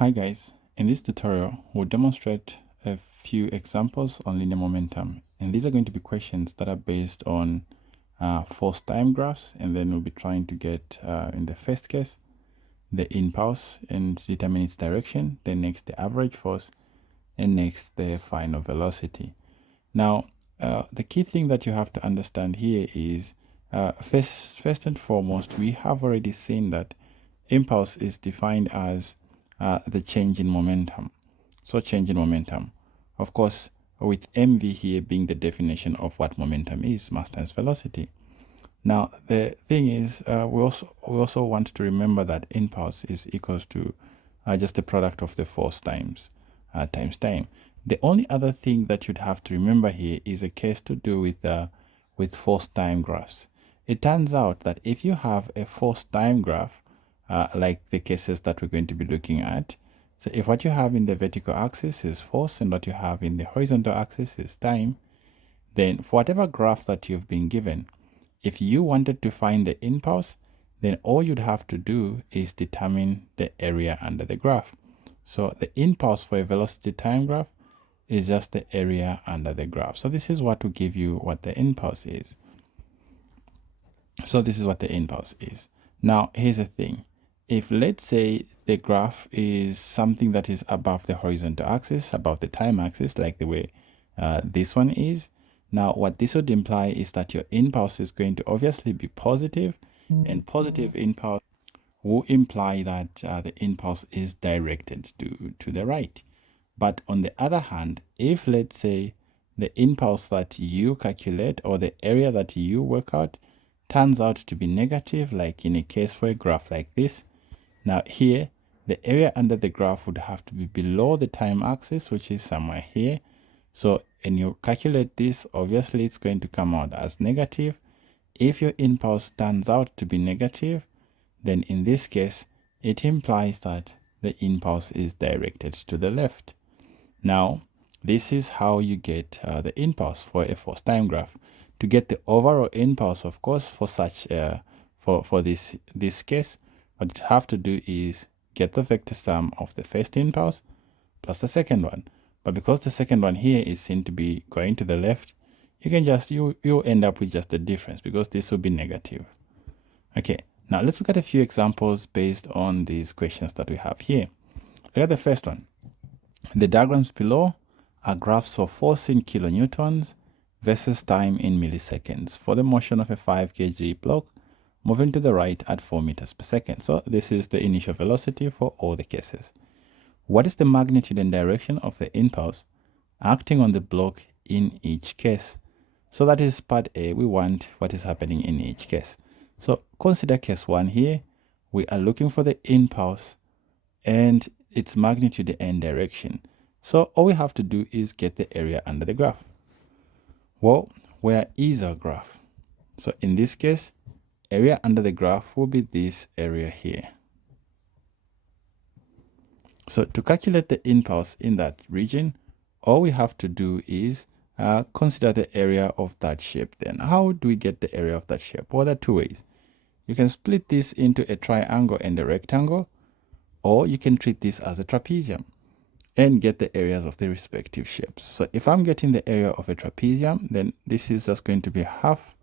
Hi guys, in this tutorial we'll demonstrate a few examples on linear momentum, and these are going to be questions that are based on force time graphs, and then we'll be trying to get in the first case the impulse and determine its direction, then next the average force, and next the final velocity. Now the key thing that you have to understand here is first and foremost, we have already seen that impulse is defined as the change in momentum. So change in momentum, of course, with mv here being the definition of what momentum is, mass times velocity. Now the thing is, we also want to remember that impulse is equals to just the product of the force times time. The only other thing that you'd have to remember here is a case to do with force time graphs. It turns out that if you have a force time graph, like the cases that we're going to be looking at, so if what you have in the vertical axis is force and what you have in the horizontal axis is time, then for whatever graph that you've been given, if you wanted to find the impulse, then all you'd have to do is determine the area under the graph. So the impulse for a velocity time graph is just the area under the graph. So this is what will give you what the impulse is. So this is what the impulse is. Now here's the thing. If let's say the graph is something that is above the horizontal axis, above the time axis, like the way this one is, now what this would imply is that your impulse is going to obviously be positive, and positive impulse will imply that the impulse is directed to the right. But on the other hand, if let's say the impulse that you calculate or the area that you work out turns out to be negative, like in a case for a graph like this, now here the area under the graph would have to be below the time axis, which is somewhere here. So when you calculate this, obviously it's going to come out as negative. If your impulse turns out to be negative, then in this case it implies that the impulse is directed to the left. Now this is how you get the impulse for a force time graph. To get the overall impulse, of course, for such for this case, what you have to do is get the vector sum of the first impulse plus the second one. But because the second one here is seen to be going to the left, you can just you'll end up with just the difference, because this will be negative. Okay, now let's look at a few examples based on these questions that we have here. Look at the first one. The diagrams below are graphs of force in kilonewtons versus time in milliseconds for the motion of a 5 kg block moving to the right at 4 meters per second. So this is the initial velocity for all the cases. What is the magnitude and direction of the impulse acting on the block in each case? So that is part A. We want what is happening in each case. So consider case 1 here. We are looking for the impulse and its magnitude and direction. So all we have to do is get the area under the graph. Well, where is our graph? So in this case, area under the graph will be this area here. So to calculate the impulse in that region, all we have to do is consider the area of that shape. Then how do we get the area of that shape? Well, there are two ways. You can split this into a triangle and a rectangle, or you can treat this as a trapezium and get the areas of the respective shapes. So if I'm getting the area of a trapezium, then this is just going to be half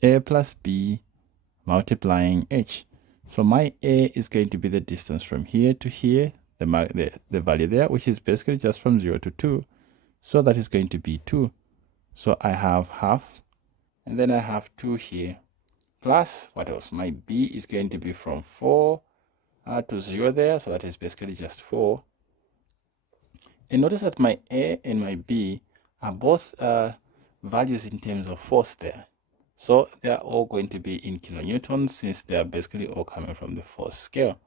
a plus b multiplying h. So my a is going to be the distance from here to here, the value there, which is basically just from 0 to 2. So that is going to be 2. So I have half, and then I have 2 here, plus what else? My b is going to be from 4 to 0 there, so that is basically just 4. And notice that my a and my b are both values in terms of force there. So they are all going to be in kilonewtons, since they are basically all coming from the force scale.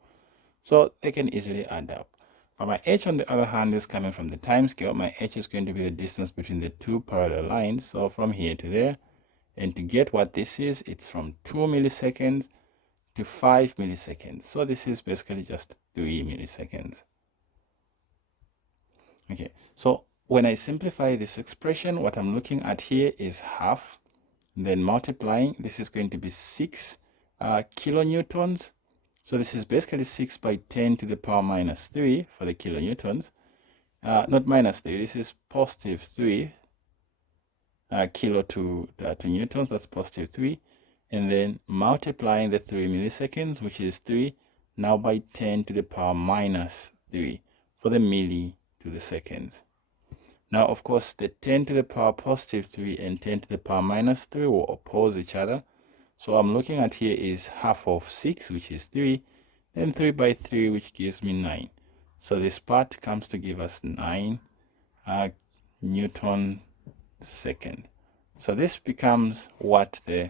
So they can easily add up. But my h, on the other hand, is coming from the time scale. My h is going to be the distance between the two parallel lines, so from here to there. And to get what this is, it's from 2 milliseconds to 5 milliseconds. So this is basically just 3 milliseconds. Okay, so when I simplify this expression, what I'm looking at here is half, then multiplying, this is going to be 6 kilonewtons. So this is basically 6 by 10 to the power minus 3 for the kilonewtons. Not minus 3, this is positive 3 kilo to newtons, that's positive 3. And then multiplying the 3 milliseconds, which is 3, now by 10 to the power minus 3 for the milli to the seconds. Now, of course, the 10 to the power positive 3 and 10 to the power minus 3 will oppose each other. So I'm looking at here is half of 6, which is 3, then 3 by 3, which gives me 9. So this part comes to give us 9 Newton second. So this becomes what the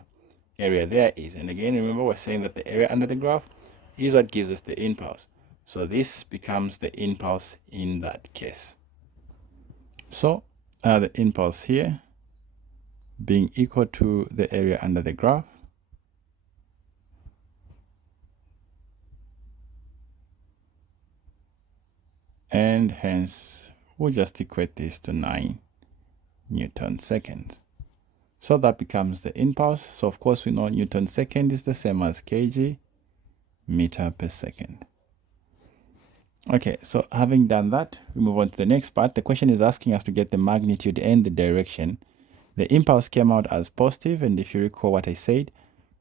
area there is. And again, remember, we're saying that the area under the graph is what gives us the impulse. So this becomes the impulse in that case. So the impulse here being equal to the area under the graph, and hence we'll just equate this to 9 Newton seconds. So that becomes the impulse. So of course we know Newton second is the same as kg meter per second. Okay, so having done that, we move on to the next part. The question is asking us to get the magnitude and the direction. The impulse came out as positive, and if you recall what I said,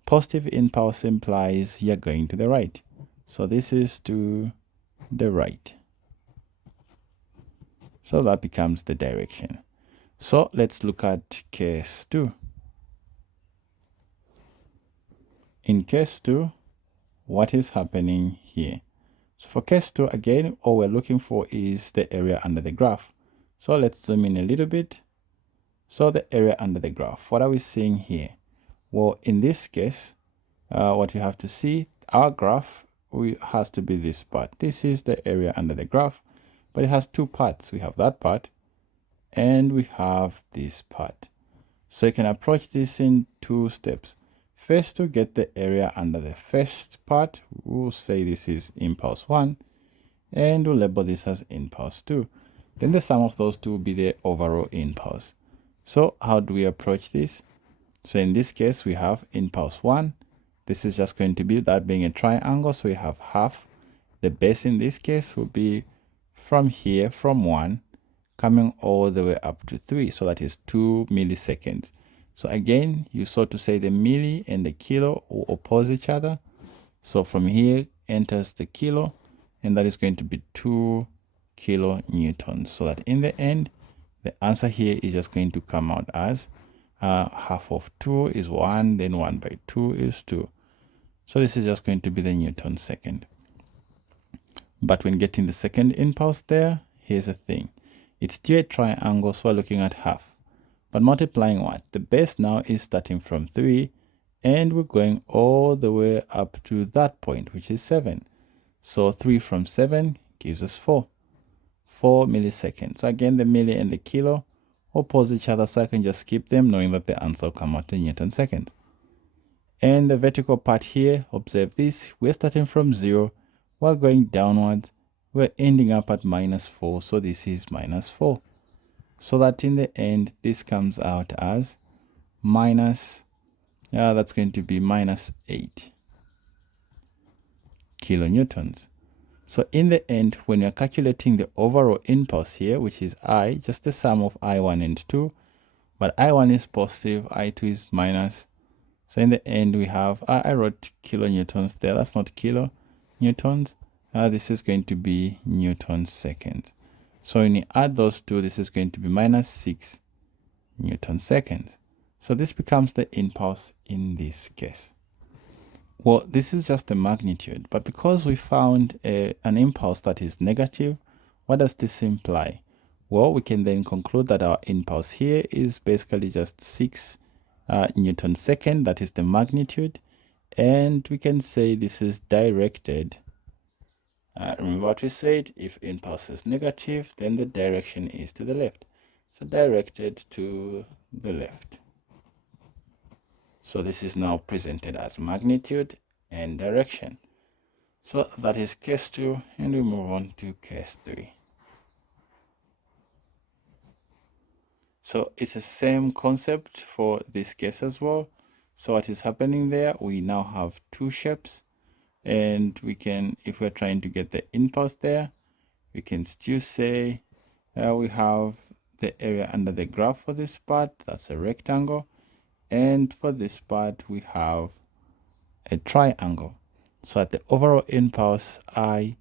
positive impulse implies you're going to the right. So this is to the right. So that becomes the direction. So let's look at case 2. In case 2, what is happening here? So for case 2, again, all we're looking for is the area under the graph. So let's zoom in a little bit. So the area under the graph, what are we seeing here? Well, in this case, what you have to see, our graph has to be this part. This is the area under the graph, but it has two parts. We have that part, and we have this part. So you can approach this in 2 steps. First, to get the area under the first part, we'll say this is impulse 1, and we'll label this as impulse 2. Then the sum of those two will be the overall impulse. So how do we approach this? So in this case, we have impulse 1. This is just going to be that being a triangle, so we have half. The base in this case will be from here, from 1, coming all the way up to 3. So that is 2 milliseconds. So again, you saw to say the milli and the kilo will oppose each other. So from here enters the kilo, and that is going to be 2 kilonewtons. So that in the end, the answer here is just going to come out as half of 2 is 1, then 1 by 2 is 2. So this is just going to be the Newton second. But when getting the second impulse there, here's the thing. It's still a triangle, so we're looking at half. But multiplying what? The base now is starting from 3, and we're going all the way up to that point, which is 7. So 3 from 7 gives us 4. 4 milliseconds. So again, the milli and the kilo oppose each other, so I can just skip them, knowing that the answer will come out in Newton seconds. And the vertical part here, observe this, we're starting from 0, we're going downwards, we're ending up at -4, so this is -4. So that in the end, this comes out as that's going to be -8 kilonewtons. So in the end, when you're calculating the overall impulse here, which is I, just the sum of I1 and 2, but I1 is positive, I2 is minus. So in the end, we have, I wrote kilonewtons there, that's not kilonewtons. This is going to be Newton seconds. So when you add those two, this is going to be -6 Newton seconds. So this becomes the impulse in this case. Well, this is just the magnitude, but because we found an impulse that is negative, what does this imply? Well, we can then conclude that our impulse here is basically just 6 Newton second, that is the magnitude, and we can say this is directed. Remember what we said, if impulse is negative, then the direction is to the left. So directed to the left. So this is now presented as magnitude and direction. So that is case 2, and we move on to case 3. So it's the same concept for this case as well. So what is happening there, we now have two shapes. And we can, if we're trying to get the impulse there, we can still say we have the area under the graph for this part, that's a rectangle. And for this part, we have a triangle. So at the overall impulse, I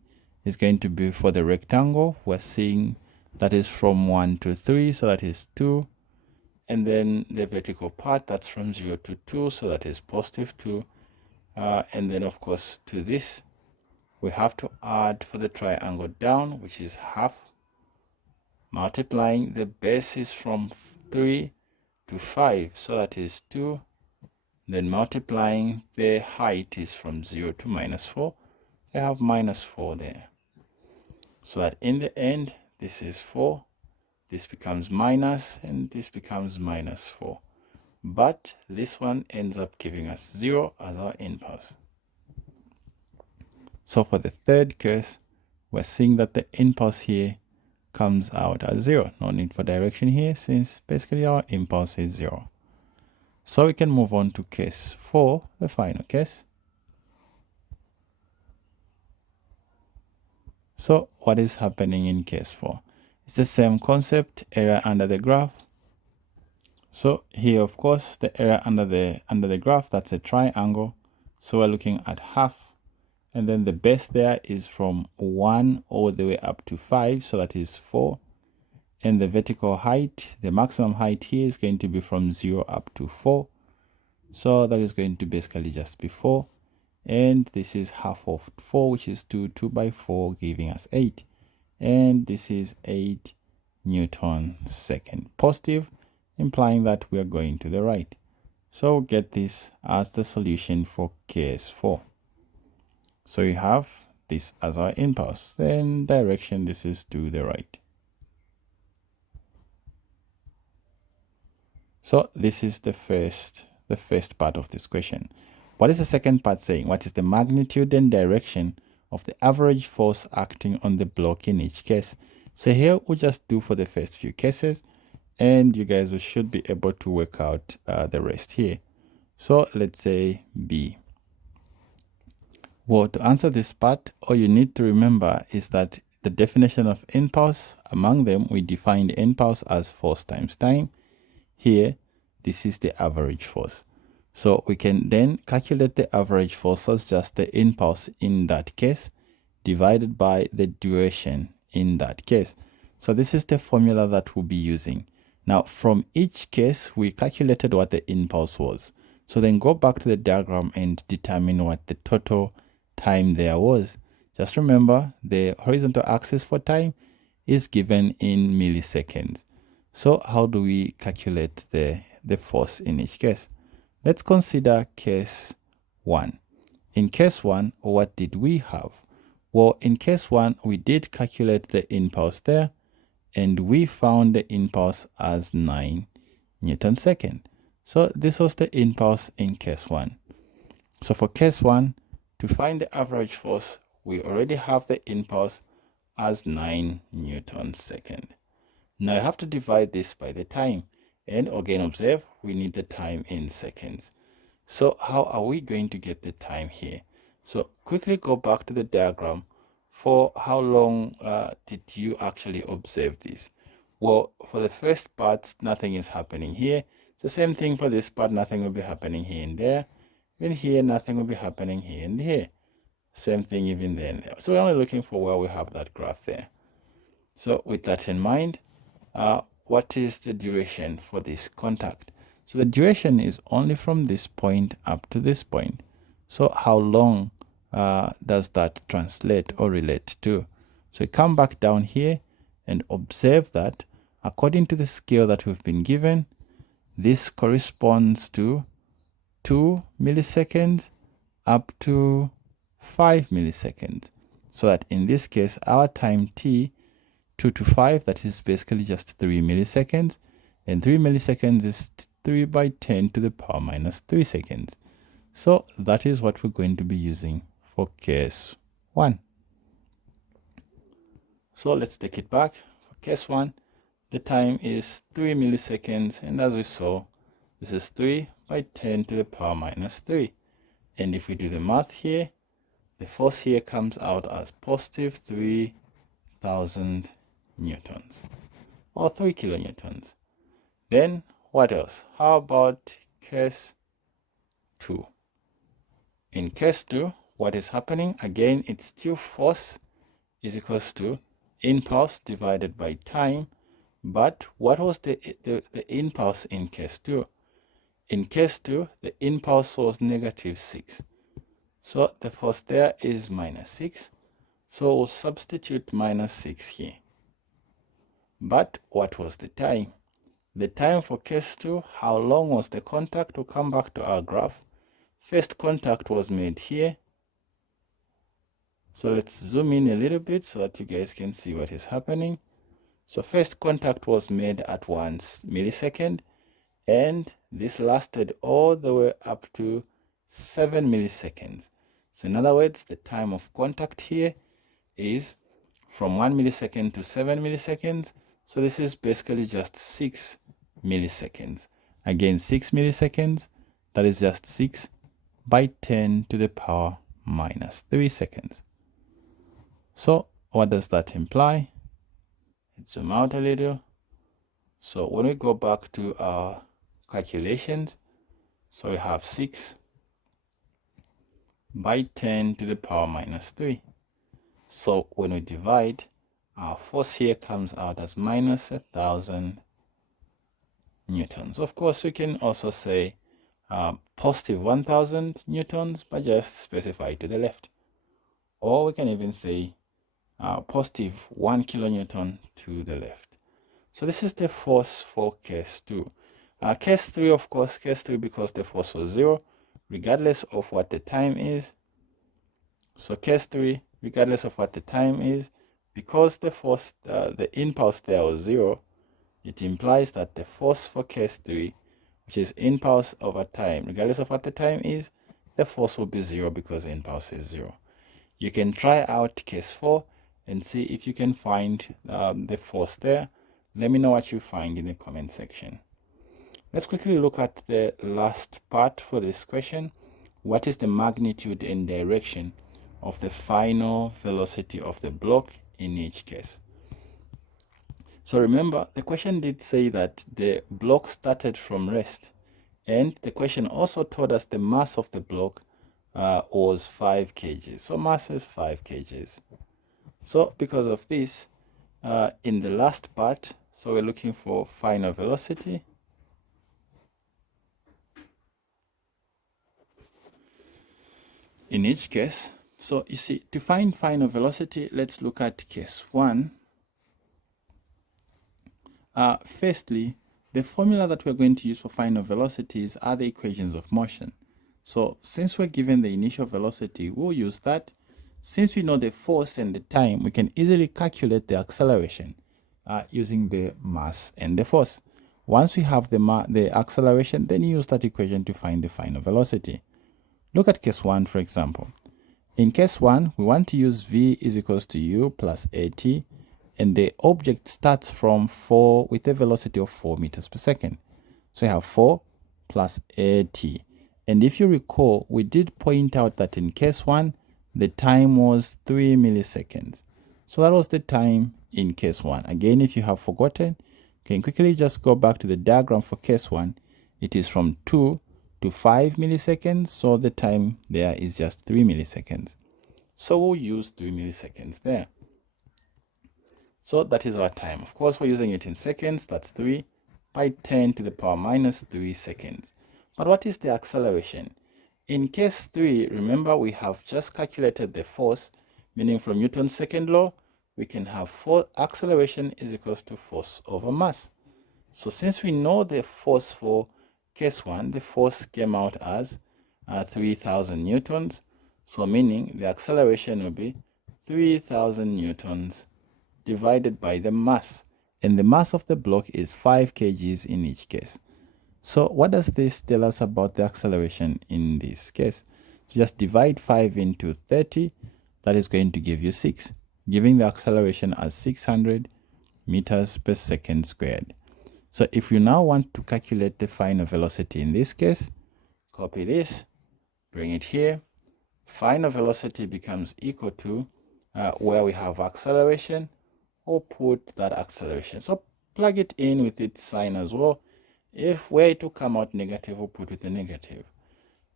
is going to be for the rectangle. We're seeing that is from 1 to 3, so that is 2. And then the vertical part, that's from 0 to 2, so that is positive 2. And then, of course, to this, we have to add for the triangle down, which is half, multiplying the basis from 3 to 5, so that is 2. Then multiplying the height is from 0 to -4. I have -4 there. So that in the end, this is 4, this becomes minus, and this becomes -4. But this one ends up giving us 0 as our impulse. So for the third case, we're seeing that the impulse here comes out as 0. No need for direction here, since basically our impulse is 0. So we can move on to case 4, the final case. So what is happening in case 4? It's the same concept, area under the graph. So here, of course, the area under the graph, that's a triangle. So we're looking at half. And then the base there is from 1 all the way up to 5. So that is 4. And the vertical height, the maximum height here is going to be from 0 up to 4. So that is going to basically just be 4. And this is half of 4, which is 2 by 4, giving us 8. And this is 8 Newton second positive, implying that we are going to the right. So we'll get this as the solution for case 4. So we have this as our impulse, then direction, this is to the right. So this is the first part of this question. What is the second part saying? What is the magnitude and direction of the average force acting on the block in each case? So here we'll just do for the first few cases, and you guys should be able to work out the rest here. So let's say B. Well, to answer this part, all you need to remember is that the definition of impulse, among them, we defined impulse as force times time. Here, this is the average force. So we can then calculate the average force as just the impulse in that case divided by the duration in that case. So this is the formula that we'll be using. Now, from each case, we calculated what the impulse was. So then go back to the diagram and determine what the total time there was. Just remember, the horizontal axis for time is given in milliseconds. So how do we calculate the force in each case? Let's consider case 1. In case 1, what did we have? Well, in case 1, we did calculate the impulse there, and we found the impulse as 9 Newton second. So this was the impulse in case 1. So for case 1, to find the average force, we already have the impulse as 9 Newton second. Now I have to divide this by the time. And again, observe, we need the time in seconds. So how are we going to get the time here? So quickly go back to the diagram. For how long did you actually observe this? Well, for the first part, nothing is happening here. It's the same thing for this part, nothing will be happening here and there. Even here, nothing will be happening here and here. Same thing even then. So we're only looking for where we have that graph there. So with that in mind, what is the duration for this contact? So the duration is only from this point up to this point. So how long does that translate or relate to? So we come back down here and observe that according to the scale that we've been given, this corresponds to 2 milliseconds up to 5 milliseconds. So that in this case, our time t, 2 to 5, that is basically just 3 milliseconds. And 3 milliseconds is 3 by 10 to the power minus 3 seconds. So that is what we're going to be using for case 1. So let's take it back. For case 1, the time is 3 milliseconds. And as we saw, this is 3 by 10 to the power minus 3. And if we do the math here, the force here comes out as positive 3,000 newtons or 3 kilonewtons. Then what else? How about case 2? In case 2, what is happening? Again, it's still force is equals to impulse divided by time. But what was the impulse in case 2? In case 2, the impulse was -6. So the force there is -6. So we'll substitute -6 here. But what was the time? The time for case 2, how long was the contact? We'll come back to our graph. First contact was made here. So let's zoom in a little bit so that you guys can see what is happening. So first contact was made at 1 millisecond, and this lasted all the way up to 7 milliseconds. So in other words, the time of contact here is from 1 millisecond to 7 milliseconds. So this is basically just 6 milliseconds. Again, 6 milliseconds, that is just 6 by 10 to the power minus 3 seconds. So what does that imply? Let's zoom out a little. So when we go back to our calculations, so we have 6 by 10 to the power minus 3. So when we divide, our force here comes out as minus 1,000 newtons. Of course, we can also say positive 1,000 newtons, but just specify to the left. Or we can even say positive 1 kilonewton to the left. So this is the force for case 2. Case 3, of course, case 3 because the force was 0, regardless of what the time is. So case 3, regardless of what the time is, because the force, the impulse there was 0, it implies that the force for case 3, which is impulse over time, regardless of what the time is, the force will be 0 because the impulse is 0. You can try out case 4 and see if you can find the force there. Let me know what you find in the comment section. Let's quickly look at the last part for this question. What is the magnitude and direction of the final velocity of the block in each case? So remember, the question did say that the block started from rest, and the question also told us the mass of the block was 5 kg. So mass is 5 kg. So because of this, in the last part, so we're looking for final velocity. In each case, so you see, to find final velocity, let's look at case 1. Firstly, the formula that we're going to use for final velocities are the equations of motion. So since we're given the initial velocity, we'll use that. Since we know the force and the time, we can easily calculate the acceleration using the mass and the force. Once we have the acceleration, then use that equation to find the final velocity. Look at case 1, for example. In case 1, we want to use v is equals to u plus at, and the object starts from 4 with a velocity of 4 meters per second. So we have 4 plus at. And if you recall, we did point out that in case 1, the time was 3 milliseconds. So that was the time in case 1. Again, if you have forgotten, you can quickly just go back to the diagram for case 1. It is from 2 to 5 milliseconds, so the time there is just 3 milliseconds. So we'll use 3 milliseconds there. So that is our time. Of course, we're using it in seconds. That's 3 by 10 to the power minus 3 seconds. But what is the acceleration? In case 3, remember we have just calculated the force, meaning from Newton's second law, we can have acceleration is equals to force over mass. So since we know the force for case 1, the force came out as 3,000 newtons. So meaning the acceleration will be 3,000 newtons divided by the mass. And the mass of the block is 5 kgs in each case. So what does this tell us about the acceleration in this case? So just divide 5 into 30. That is going to give you 6, giving the acceleration as 600 meters per second squared. So if you now want to calculate the final velocity in this case, copy this, bring it here. final velocity becomes equal to where we have acceleration, or put that acceleration. So plug it in with its sign as well. If where it will come out negative, we'll put with the negative.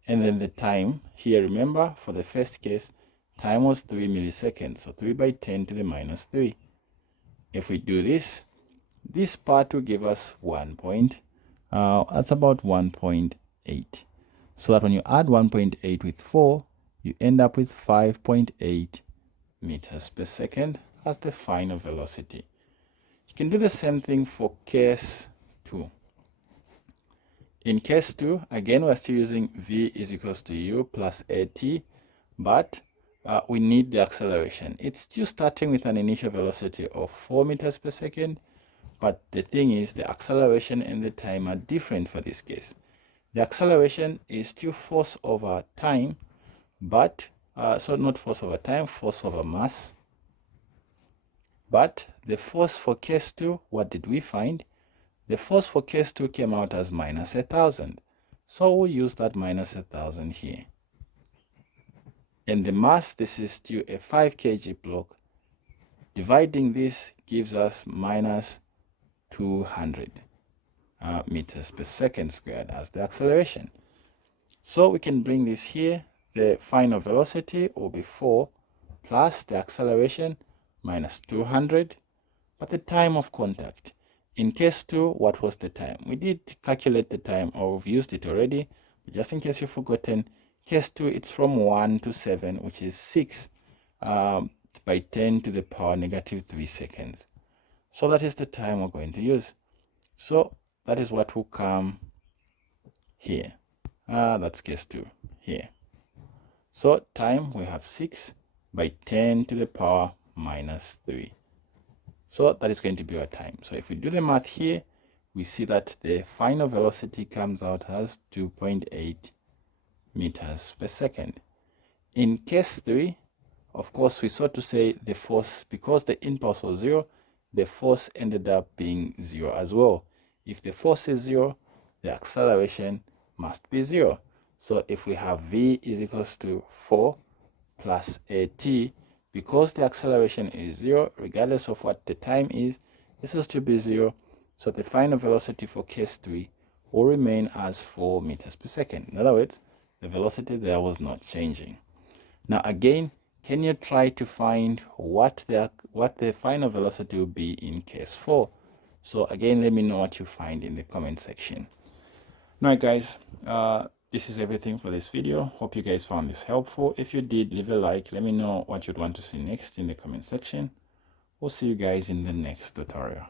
And then the time here, remember, for the first case, time was 3 milliseconds. So 3 by 10 to the minus 3. If we do this, this part will give us that's about 1.8. So that when you add 1.8 with 4, you end up with 5.8 meters per second as the final velocity. You can do the same thing for case 2. In case 2, again, we're still using v is equals to u plus at, but we need the acceleration. It's still starting with an initial velocity of 4 meters per second, but the thing is the acceleration and the time are different for this case. The acceleration is still force over time, but so not force over time, force over mass. But the force for case 2, what did we find? The force for case 2 came out as minus 1,000. So we'll use that minus 1,000 here. And the mass, this is still a 5 kg block. Dividing this gives us minus 200 meters per second squared as the acceleration. So we can bring this here. The final velocity will be 4 plus the acceleration minus 200, but the time of contact. In case 2, what was the time? We did calculate the time, or we've used it already, but just in case you've forgotten, case 2, it's from 1 to 7, which is 6 by 10 to the power negative 3 seconds. So that is the time we're going to use. So that is what will come here. That's case 2 here. So time, we have 6 by 10 to the power minus 3. So that is going to be our time. So if we do the math here, we see that the final velocity comes out as 2.8 meters per second. In case 3, of course, we saw to say the force, because the impulse was 0, the force ended up being 0 as well. If the force is 0, the acceleration must be 0. So if we have v is equals to 4 plus at, because the acceleration is 0, regardless of what the time is, this is to be 0. So the final velocity for case 3 will remain as 4 meters per second. In other words, the velocity there was not changing. Now again, can you try to find what the final velocity will be in case 4? So again, let me know what you find in the comment section. Alright guys, this is everything for this video. Hope you guys found this helpful. If you did, leave a like. Let me know what you'd want to see next in the comment section. We'll see you guys in the next tutorial.